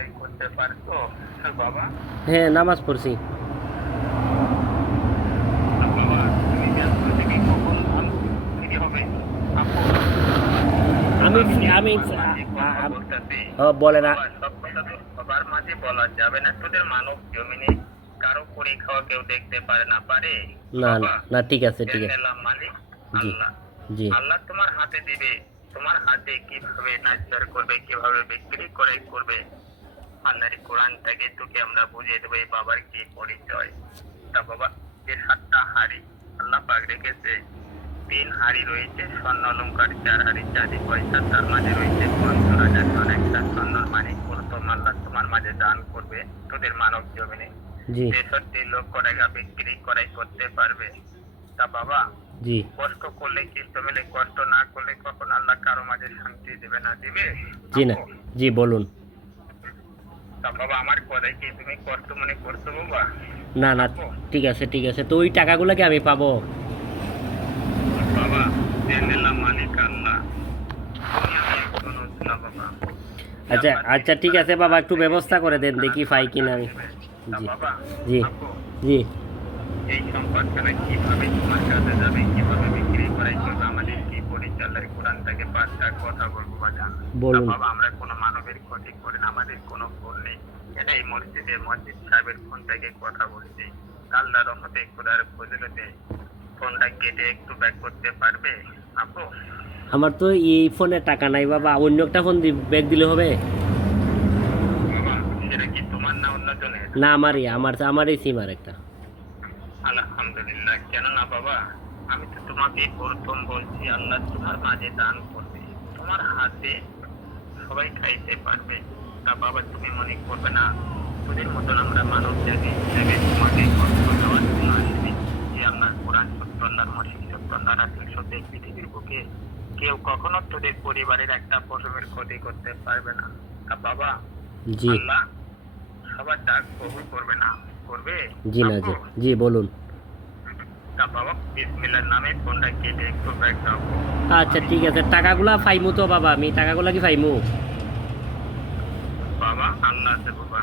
আদায় করতে পারছো বাবা? হ্যাঁ, নামাজ পড়ছি। বাবা তুমি ব্যস্ত থেকে কখন ভালো ফ্রি হবে? আপু, আমি আমি যে আমি তোমার মাঝে কথা বলতেছি, বলে না। বাবা সব কথা তো সবার মাঝে বলা যাবে না। তোদের মানব জমিনে কারো করে খাওয়া কেউ দেখতে পারে না, পারে? না বাবা না, ঠিক আছে, ঠিক আছে। জেনেলাম মালিক জি, আল্লাহ। জি, আল্লাহ তোমার হাতে দিবে, তোমার হাতে কিভাবে নাচার করবে, কিভাবে বিক্রি করে করবে, আল্লাহর কোরআন থেকে তোকে আমরা বুঝিয়ে দেবো এই বাবার কি পরিচয়। তা বাবা, যে 7টা হাড়ি আল্লাহ পাক রেখেছে, 3 হাড়ি রয়েছে স্বর্ণ অলংকার, 4 হাড়ি চাঁদি পয়সা, তার মাঝে রয়েছে 75,000 টন একটা স্বর্ণর মানিক প্রথম আল্লাহ তোমার মাঝে দান করবে তোদের মানব জমিনে। জি, 63 লক্ষ টাকা বিক্রি করাই করতে পারবে। তা বাবা, জি, কষ্ট করলে কিন্তু মিলে, কষ্ট না করলে কখন আল্লাহ কারো মাঝে শান্তি দেবে না, দিবে? জি না, আপু, জি বলুন। তা বাবা আমার কথাই কি তুমি কষ্ট মনে করছো বাবা? না না, আপু, ঠিক আছে, ঠিক আছে। তো ওই টাকাগুলো কি আমি পাবো? বাবা জেনেলাম মালিক আল্লাহ, তুমি আমি একজন না বাবা। আচ্ছা, আচ্ছা, ঠিক আছে বাবা, একটু ব্যবস্থা করে দেন, দেখি পাই কিনা আমি। তা জি, বাবা, জি, আপু, জি, এই সম্পদটা কিভাবে তোমার কাছে যাবে, কিভাবে বিক্রি করাই করবে, আমাদের কি পরিচালক কোরআন থেকে 5টা কথা বলবো বাজান। তা বলুন। বাবা, আমরা কোনো মানবের ক্ষতি করি না, আমাদের কোনো ভুল নেই। এটা এই মসজিদ সাহেবের ফোন থেকে কথা বলছি। আল্লাহর রহমতে খোদার ফজিলতে ফোনটা কেটে একটু ব্যাক করতে পারবে আপু? আমার তো এই ফোনে টাকা নাই বাবা, অন্য একটা ফোন ব্যাগ দিলে হবে? বাবা সেটা কি তোমার না অন্যজনের? না, আমারই সিম আর একটা। আলহামদুলিল্লাহ, কেন না বাবা, আমি তো তোমাকে প্রথম বলছি আল্লাহ তোমার মাঝে দান করবে, তোমার হাতে সবাই খাইতে পারবে। তা বাবা তুমি মনে করবে না তোদের মতন আমরা মানব জাতি হিসেবে তোমাকে কষ্ট দেওয়ার জন্য আসিনি। যে আল্লাহর কোরআন সত্য, আল্লাহর মসজিদ সত্য, আল্লাহ রাসূল সত্য, এই পৃথিবীর বুকে কেউ কখনো তোদের পরিবারের একটা পশমের ক্ষতি করতে পারবে না। তা বাবা, জি, আল্লাহ সবার ডাক কবুল করবে না, করবে? জি না, আপু, জি, জি বলুন। তা বাবা বিসমিল্লাহর নামে ফোনটা কেটে একটু ব্যাক দাও। আচ্ছা, ঠিক আছে। টাকাগুলা পাইমু তো বাবা? আমি টাকাগুলা কি পাইমু? বাবা আল্লাহ আছে বাবা।